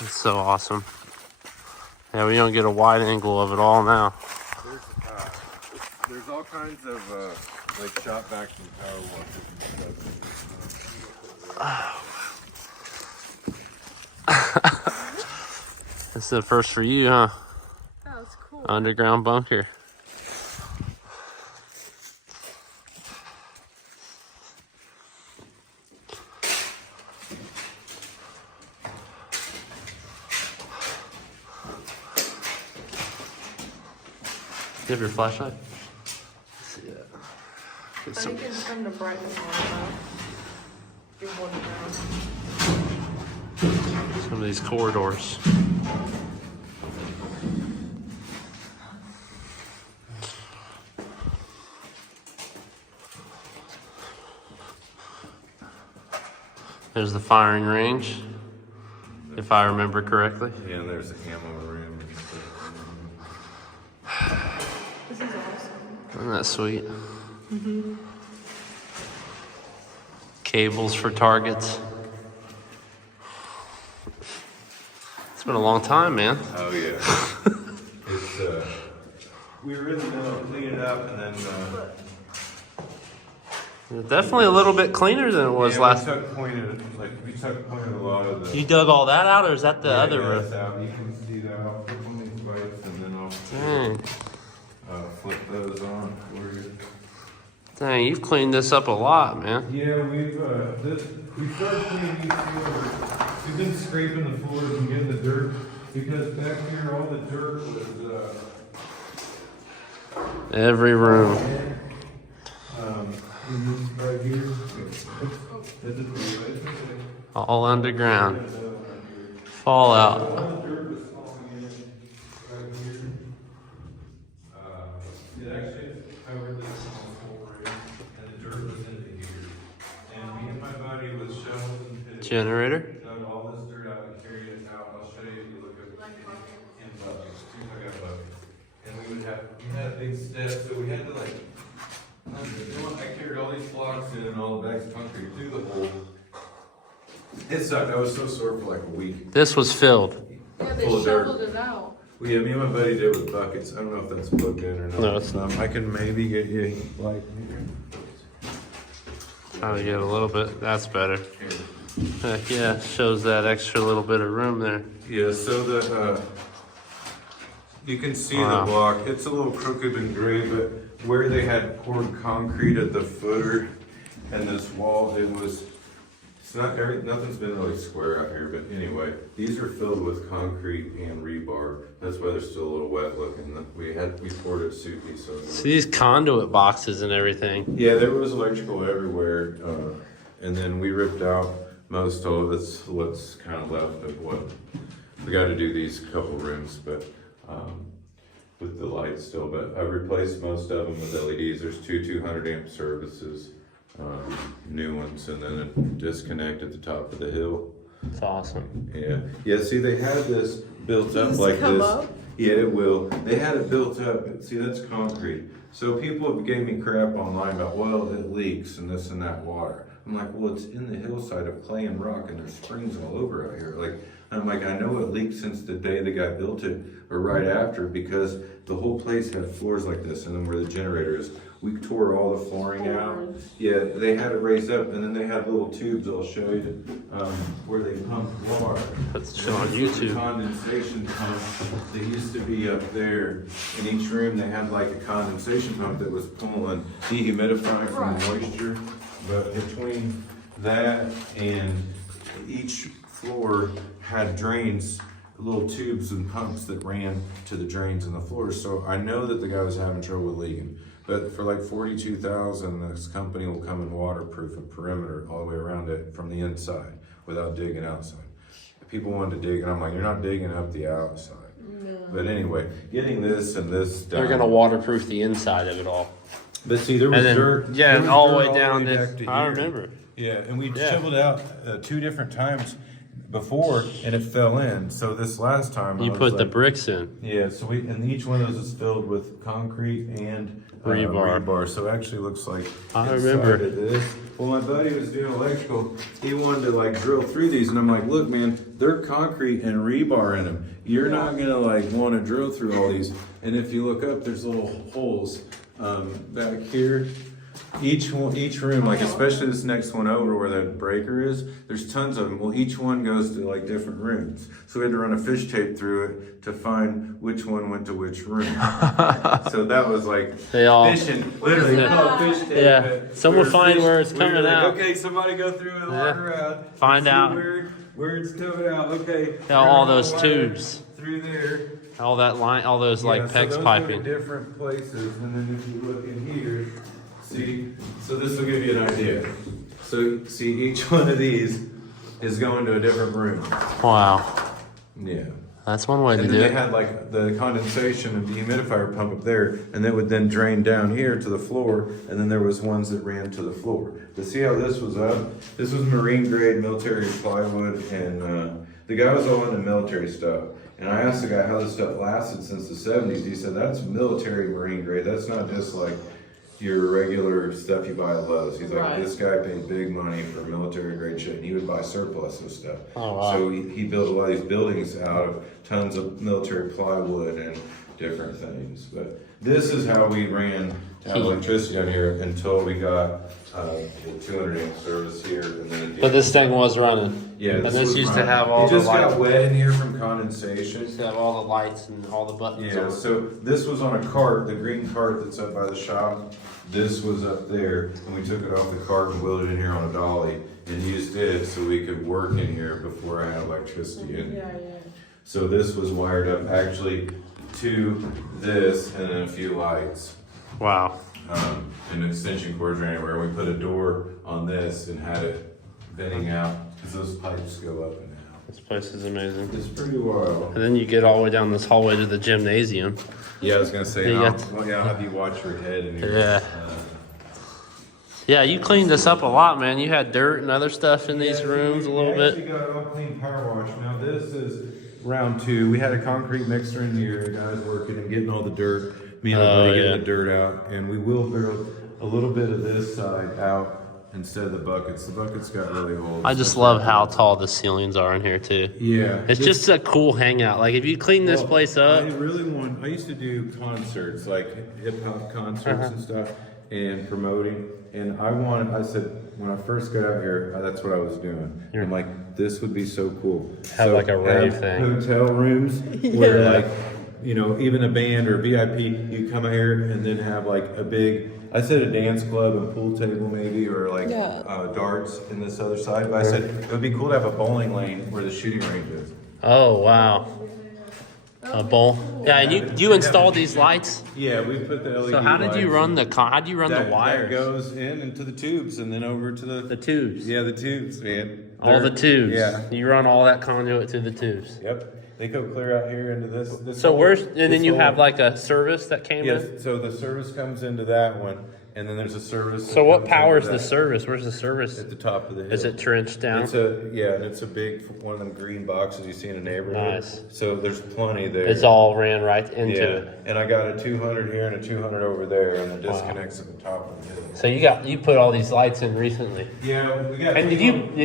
It's so awesome. Yeah, we don't get a wide angle of it all now. There's all kinds of like shot backs and power washers and stuff. This is the first for you, huh? That was cool. Underground bunker. Do you have your flashlight? See that. Get I some, think it's from the brightness on Give one down. some of these corridors. There's the firing range, if I remember correctly. Yeah, and there's the ammo room and stuff. This is awesome. Isn't that sweet? Cables for targets. It's been a long time, man. Oh yeah. It's we were in the middle of cleaning it up and then Definitely a little bit cleaner than it was last. we tuck pointed a lot of the You dug all that out, or is that the other room. roof? Out. You can see that. I'll flip on these lights and then Dang. flip those on for you. Dang, you've cleaned this up a lot, man. Yeah, we started cleaning these floors. We've been scraping the floors and getting the dirt because back here all the dirt was Every room. right here. All underground. Fallout. All the dirt was falling in right here. It actually covered this whole area, and the dirt was into here. And me and my buddy with shovels and pits Generator. dug all this dirt out and carried it out. I'll show you if you look at in buckets. Two like a bucket. And we had a big step, so we had to like. I carried all these blocks in and all the bags of concrete through the hole. It sucked. I was so sore for like a week. This was filled. Yeah, they Full of dirt. shoveled it out. Well, yeah, me and my buddy did with buckets. I don't know if that's plugged in or not. No, it's not. I can maybe get you like Trying to get a little bit. That's better. here. Heck yeah, shows that extra little bit of room there. Yeah, so the you can see Wow. the block. It's a little crooked and gray, but where they had poured concrete at the footer and this wall, it was. It's not nothing's been really square out here, but anyway, these are filled with concrete and rebar. That's why they're still a little wet looking. We poured it soupy, so. See these conduit boxes and everything. Yeah, there was electrical everywhere, and then we ripped out most of it's what's kind of left of what we got to do these couple rooms, but with the lights still. But I replaced most of them with LEDs. There's two 200 amp services, new ones, and then a disconnect at the top of the hill. It's awesome. Yeah. See, they had this built up like come this. up? Yeah, it will. They had it built up. See, that's concrete. So people gave me crap online about, well, it leaks and this and that water. I'm like, well, it's in the hillside of clay and rock, and there's springs all over out here. Like, I'm like, I know it leaked since the day the guy built it, or right after, because the whole place had floors like this, and then where the generator is, we tore all the flooring out. Yeah, they had it raised up, and then they had little tubes. I'll show you where they pumped water. Let's show on This was the YouTube. condensation pump. They used to be up there. In each room, they had like a condensation pump that was pulling dehumidifying from the moisture. But between that and each floor had drains, little tubes and pumps that ran to the drains in the floors. So I know that the guy was having trouble with leaking. But for like $42,000, this company will come and waterproof a perimeter all the way around it from the inside without digging outside. People wanted to dig, and I'm like, you're not digging up the outside. No. But anyway, getting this and this done. They're gonna waterproof the inside of it all. But see, there was And then, dirt. yeah, there was all the dirt way down back this. to I here. remember. Yeah, and we Yeah. shoveled out 2 different times before, and it fell in. So this last time, You I was put the like, bricks in. yeah. So and each one of those is filled with concrete and Rebar. rebar. So it actually looks like I inside remember. of this Well, my buddy was doing electrical. He wanted to like drill through these, and I'm like, look, man, they're concrete and rebar in them. You're not gonna like want to drill through all these. And if you look up, there's little holes back here. Each room, like especially this next one over where that breaker is, there's tons of them. Well, each one goes to like different rooms. So we had to run a fish tape through it to find which one went to which room. So that was like They all- fishing, literally Yeah. called fish tape. Yeah. But Someone we were find where it's we were coming like, out. Okay, somebody go through and walk around. Find see out. where it's coming out. Okay. Yeah, all We're those gonna wire tubes. through there. All that line, all those like Yeah, so PEX those go piping. to different places, and then if you look in here, see, so this will give you an idea. So see, each one of these is going to a different room. Wow, Yeah. that's one way to And do then they it. had like the condensation of the humidifier pump up there, and that would then drain down here to the floor, and then there was ones that ran to the floor. But see how this was up? This was marine grade military plywood, and the guy was all into military stuff. And I asked the guy how this stuff lasted since the 70s. He said, that's military marine grade. That's not just like your regular stuff you buy at Lowe's. He's like, Right. this guy paid big money for military grade shit, and he would buy surplus of stuff. Oh, wow. So he built a lot of these buildings out of tons of military plywood and different things. But this is how we ran to have electricity on here until we got the 200 amp service here, and then But this thing was running. yeah, and this was used mine. to have all it the just got lights. wet in here from condensation. Used to have all the lights and all the buttons. Yeah, on. so this was on a cart, the green cart that's up by the shop. This was up there, and we took it off the cart and wheeled it in here on a dolly and used it so we could work in here before I had electricity in. Yeah. So this was wired up actually to this and then a few lights. Wow. And extension cords ran everywhere. We put a door on this and had it venting out because those pipes go up and out. This place is amazing. It's pretty wild. And then you get all the way down this hallway to the gymnasium. Yeah, I was gonna say, Yeah, I'll have you watch your head in here. Yeah. Yeah, you cleaned this up a lot, man. You had dirt and other stuff in these rooms a little We bit. actually got it all clean power wash. Now this is round 2. We had a concrete mixer in here. The guys working and getting all the dirt. Me and my buddy yeah. getting the dirt out, and we will build a little bit of this side out instead of the buckets. The buckets got really old. I just love how tall the ceilings are in here too. Yeah, It's just a cool hangout. Like if you clean this place up, I used to do concerts, like hip hop concerts Uh-huh. and stuff, and promoting. And I said, when I first got out here, that's what I was doing. I'm like, this would be so cool. Have like a rave have thing. Hotel rooms where like, you know, even a band or a VIP, you come out here and then have like a big, I said a dance club and pool table maybe, or like darts in this other side. But I said, it would be cool to have a bowling lane where the shooting range is. oh wow, a bowl. Yeah, and you installed these lights. Yeah, we put the LED So how did you lights. run how do you run That, the that wires? goes in into the tubes and then over to The the tubes. yeah, the tubes, man. All the tubes. Yeah. You run all that conduit through the tubes. Yep. They go clear out here into this. So whole- where's and then this you whole- have like a service that came in. yes. So the service comes into that one, and then there's a service. So that what comes powers into the that. service? Where's the service? At the top of the hill. Is it trenched down? It's and it's a big one of them green boxes you see in a neighborhood. Nice. So there's plenty there. It's all ran right into yeah. it. And I got a 200 here and a 200 over there, and it disconnects at the top of the hill. So you put all these lights in recently. Yeah, we got. And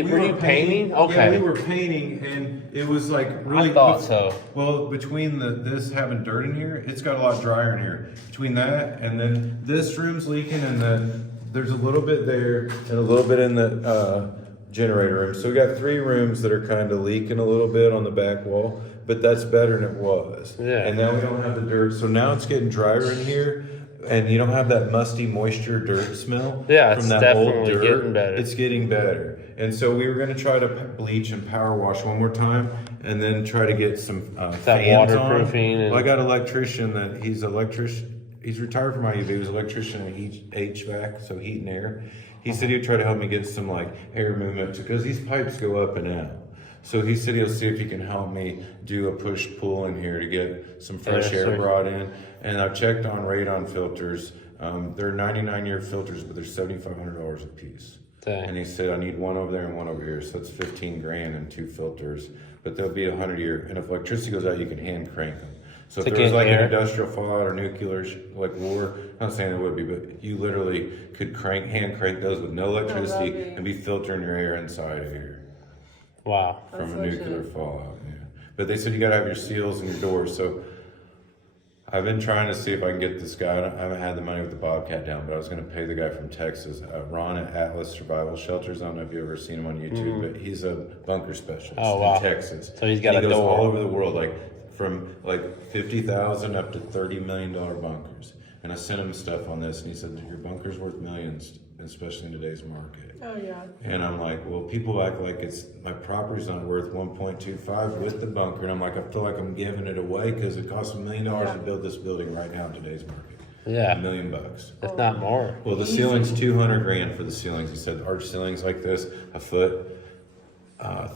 were you painting? Okay. Yeah, we were painting, and it was like really. I thought so. Well, between this having dirt in here, it's got a lot drier in here. Between that and then this room's leaking, and then there's a little bit there and a little bit in the generator room. So we got 3 rooms that are kind of leaking a little bit on the back wall, but that's better than it was. Yeah. And now we don't have the dirt, so now it's getting drier in here. And you don't have that musty moisture dirt smell. Yeah, from it's that old definitely dirt. getting better. It's getting better. And so we were going to try to bleach and power wash one more time, and then try to get some fans waterproofing on. and- Well, I got an electrician that he's retired from IUB. He was an electrician in HVAC, so heat and air. He said he'd try to help me get some like air movement because these pipes go up and out. So he said he'll see if he can help me do a push pull in here to get some fresh Yeah, air sure. brought in. And I've checked on radon filters. They're 99-year filters, but they're $7,500 a piece. Dang. And he said, I need one over there and one over here. So it's 15 grand and 2 filters, but they'll be 100-year. And if electricity goes out, you can hand crank them. So if To there was get like air? an industrial fallout or nuclear like war, I'm not saying it would be, but you literally could hand crank those with no electricity that'd be- and be filtering your air inside of here Wow. from a That's nuclear legit. fallout. Yeah. But they said you gotta have your seals and your doors. So I've been trying to see if I can get this guy. I haven't had the money with the Bobcat down, but I was going to pay the guy from Texas, Ron at Atlas Survival Shelters. I don't know if you've ever seen him on YouTube, but he's a bunker specialist Oh, wow. in Texas. So he's got And a he goes door. all over the world, like from like 50,000 up to $30 million bunkers. And I sent him stuff on this, and he said your bunker's worth millions, especially in today's market. Oh, yeah. And I'm like, well, people act like it's my property's not worth 1.25 with the bunker, and I'm like, I feel like I'm giving it away because it costs $1 million to build this building right now in today's market. Yeah. $1 million. If not more. Well, the ceiling's 200 grand for the ceilings. He said arch ceilings like this, a foot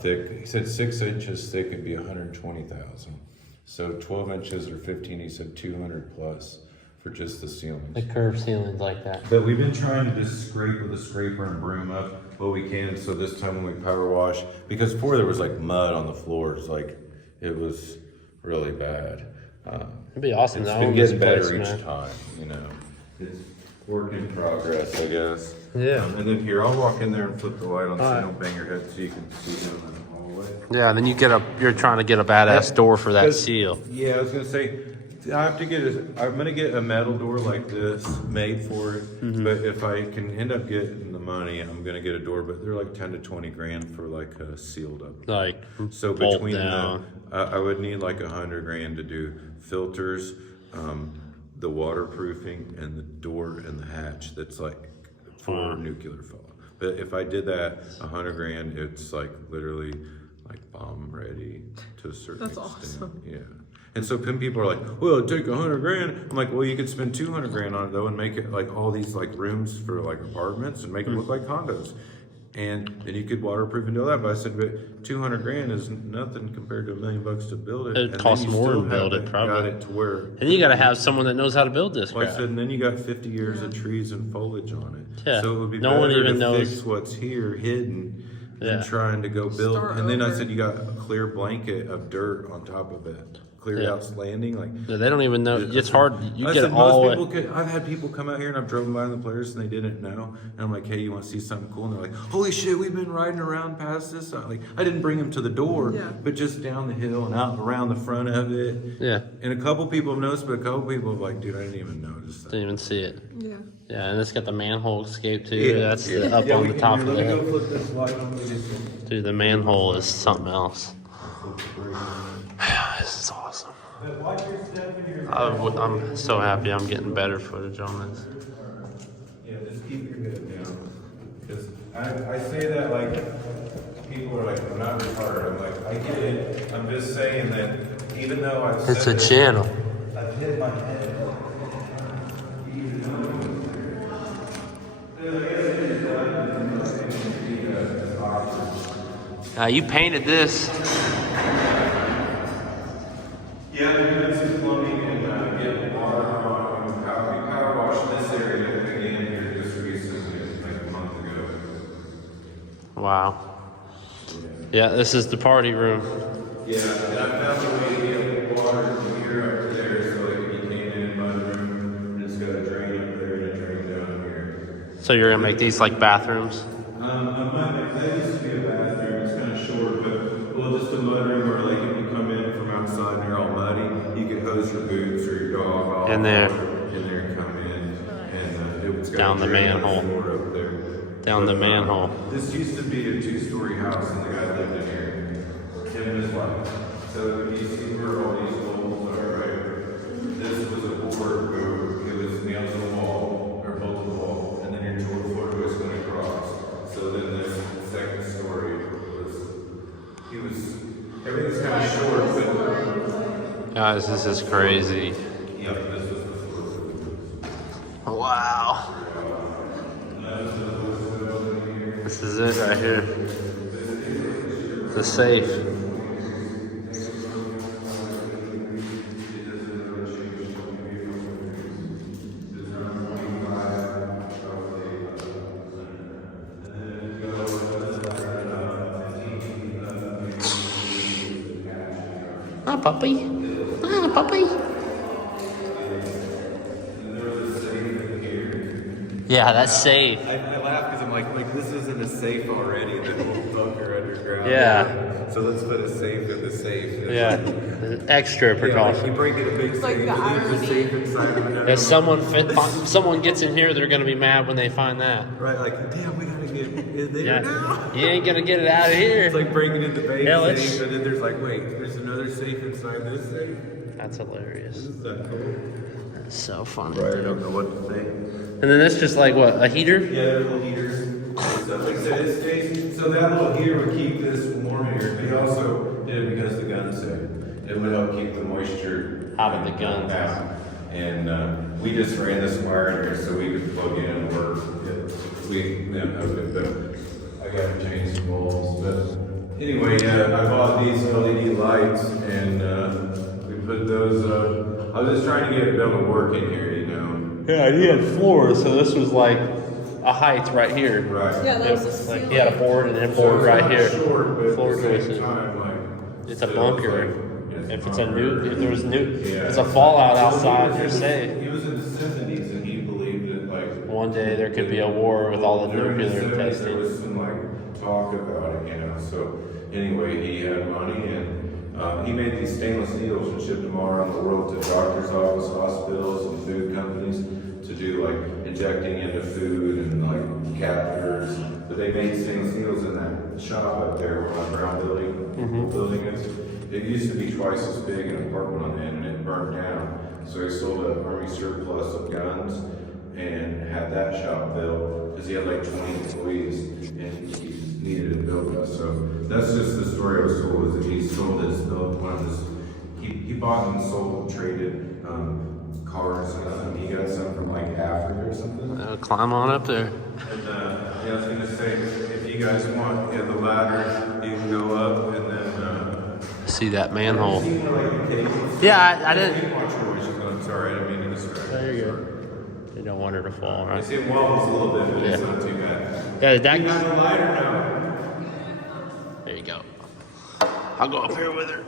thick. He said 6 inches thick would be 120,000. So 12 inches or 15. He said 200 plus for just the ceilings. The curved ceilings like that. But we've been trying to just scrape with a scraper and broom up what we can. So this time when we power wash, because before there was like mud on the floors, like it was really bad. It'd be awesome It's to been own this getting better place, each man. time, you know. It's work in progress, I guess. Yeah. And then here, I'll walk in there and flip the light on so Alright. you don't bang your head so you can see them in the hallway. Yeah, then you're trying to get a badass door for that 'Cause- seal. Yeah, I was gonna say, I'm gonna get a metal door like this made for it. Mm-hmm. But if I can end up getting the money, I'm gonna get a door. But they're like 10 to 20 grand for like a sealed up. Like So bolt between down. I would need like 100 grand to do filters, the waterproofing, and the door and the hatch. That's like for nuclear fallout. But if I did that, 100 grand, it's like literally like bomb ready to a certain That's extent. awesome. Yeah. And so then people are like, well, it'd take 100 grand. I'm like, well, you could spend 200 grand on it though and make it like all these like rooms for like apartments and make them look like condos. And then you could waterproof and do all that. But I said, but 200 grand is nothing compared to $1 million to build it. It'd And cost then you more to still build it, haven't probably. Got it to where. And you gotta have someone that knows how to build this Well, I crap. said, and then you got 50 years of trees and foliage on it. Yeah. So it would be No one better even to knows. fix what's here hidden than Yeah. trying to go build. Start and then I over. said, you got a clear blanket of dirt on top of it. Cleared Yeah. out landing. Like, Yeah, they don't even know. It's hard. You I get said it all. most people could. I've had people come out here and I've driven by the players and they didn't know. And I'm like, hey, you want to see something cool? And they're like, holy shit, we've been riding around past this. Like, I didn't bring them to the door, Yeah. but just down the hill and out around the front of it. Yeah, And a couple people have noticed, but a couple people have like, dude, I didn't even notice that. didn't even see it. Yeah. Yeah, and it's got the manhole escape too. That's the up Yeah, on we the can- top here, of let me it. go flip this light on. We just- Dude, the manhole is something else. flip the This is awesome. brake. But watch your step in your- I'm so happy I'm getting better footage on this. Yeah, just keep your head down. Because I say that like, people are like, I'm not retarded. I'm like, I get it. I'm just saying that even though I've It's said a this, channel. I've hit my head. You painted this. Yeah, we did some plumbing and getting water on. Power washed this area again here just recently, like a month ago. Wow. Yeah, this is the party room. Yeah, and I found a way to get water from here up to there, so like if you came in mud room, and it's got a drain up there and a drain down here. So you're gonna make these like bathrooms? That used to be a bathroom, it's kind of short, but, well, just a mud room where like if you come in from outside and you're all muddy, you could hose your boots or your dog off. In there. In there and come in, and it's got Down a the drain on manhole. floor up there. Down the But, manhole. This used to be a 2-story house and the guy lived in here, him and his wife. So you see where all these holes are, right? This was a board where it was nailed to the wall, or bolted to the wall, and then your door foot was going across. So then this second story was, everything's kind of short, Guys, this is crazy. but, yeah, this was the floor. Wow. This is it right here. The safe. Ah, puppy. Ah, puppy. Yeah, that's safe. I laugh because I'm like, this isn't a safe already, the whole bunker underground. Yeah. So let's put a safe in the safe. It's Yeah, extra Yeah, like precaution. you break in a big like safe, the and there's a irony. safe inside of another. If someone gets in here, they're gonna be mad when they find that. Right, like, damn, we gotta get in there Yeah, now. you ain't gonna get it out of here. It's like breaking into the bank Yeah, let's- safe, and then there's like, wait, there's another safe inside this safe. That's hilarious. Is that cool? That's so funny. Right, I don't know what to think. And then that's just like what, a heater? Yeah, they're little heaters. So like I said, it stays, so that little heater would keep this warm here, but he also did it because the gun's safe. It would help keep the moisture Out of the guns. out. And we just ran this wire in here so we could plug in and work. But I gotta change some bulbs. But anyway, I bought these LED lights and we put those up. I was just trying to get it able to work in here, you know. Yeah, he had floors, so this was like a height right here. Right. Yeah, that was the Like ceiling. he had a board and then a board So it's right not here. short, but Floor at the same joists. time, like, It's a still, bunker. like, If it's a new, if there's new, if Yeah. it's a fallout Well, outside, he you're was in- safe. He was in the 70s and he believed that like One day there could be a war with all the during the nuclear 70s, There testing. was some like talk about it, you know. So anyway, he had money and he made these stainless needles and shipped them all around the world to doctors' office, hospitals, and food companies to do like injecting into food and like catheters. But they made stainless needles in that shop up there where my brown building is. It used to be twice as big an apartment on the end, and it burned down. So he sold an army surplus of guns and had that shop built because he had like 20 employees and he needed it built. So that's just the story I was told, is that he sold his one of his. He bought and sold, traded cars. He got some from like Africa or something. Climb on up there. And yeah, I was gonna say, if you guys want, the ladder, you can go up and then. See that manhole. You know, like the cables. Yeah, I didn't. You watch your wish. I'm sorry, I didn't mean to distract. There you go. You don't want her to fall, I right? see it wobbles a little bit, but it's Yeah. not too bad. Yeah, You that. got the ladder now. There you go. I'll go up here with her.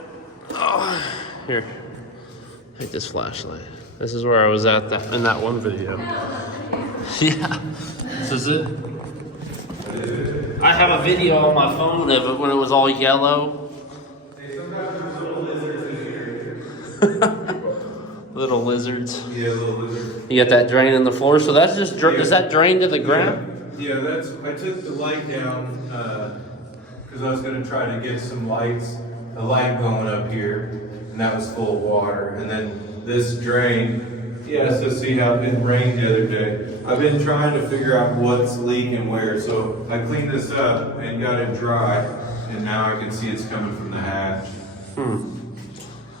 Oh, here. Take this flashlight. This is where I was at in that one video. Yeah. This is it. I have a video on my phone of it when it was all yellow. Hey, sometimes there's little lizards in here. Little lizards. Yeah, little lizards. You got that drain in the floor, so that's just does that drain to the ground? Yeah, that's. I took the light down because I was gonna try to get some lights, a light going up here, and that was full of water. And then this drain. Yeah, so see how it rained the other day. I've been trying to figure out what's leaking where, so I cleaned this up and got it dry, and now I can see it's coming from the hatch.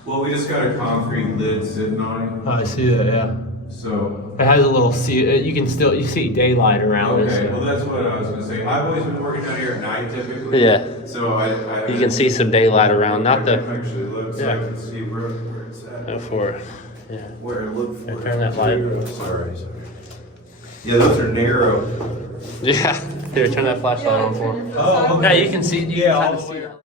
Well, we just got a concrete lid sitting on it, I see that. Yeah. so. It has a little you see daylight around Okay, well that's what I was gonna say. I've always been working out here at night typically. Yeah. So I You can see some daylight around, not I the. can actually look, so Yeah. I can see where it's at. Go for it. Yeah. Where it looked for. Turn that light. Sorry. Yeah, those are narrow. Yeah. Here, turn that flashlight on for me. Oh, Yeah, you can see. You Yeah, can all kind of the see way that.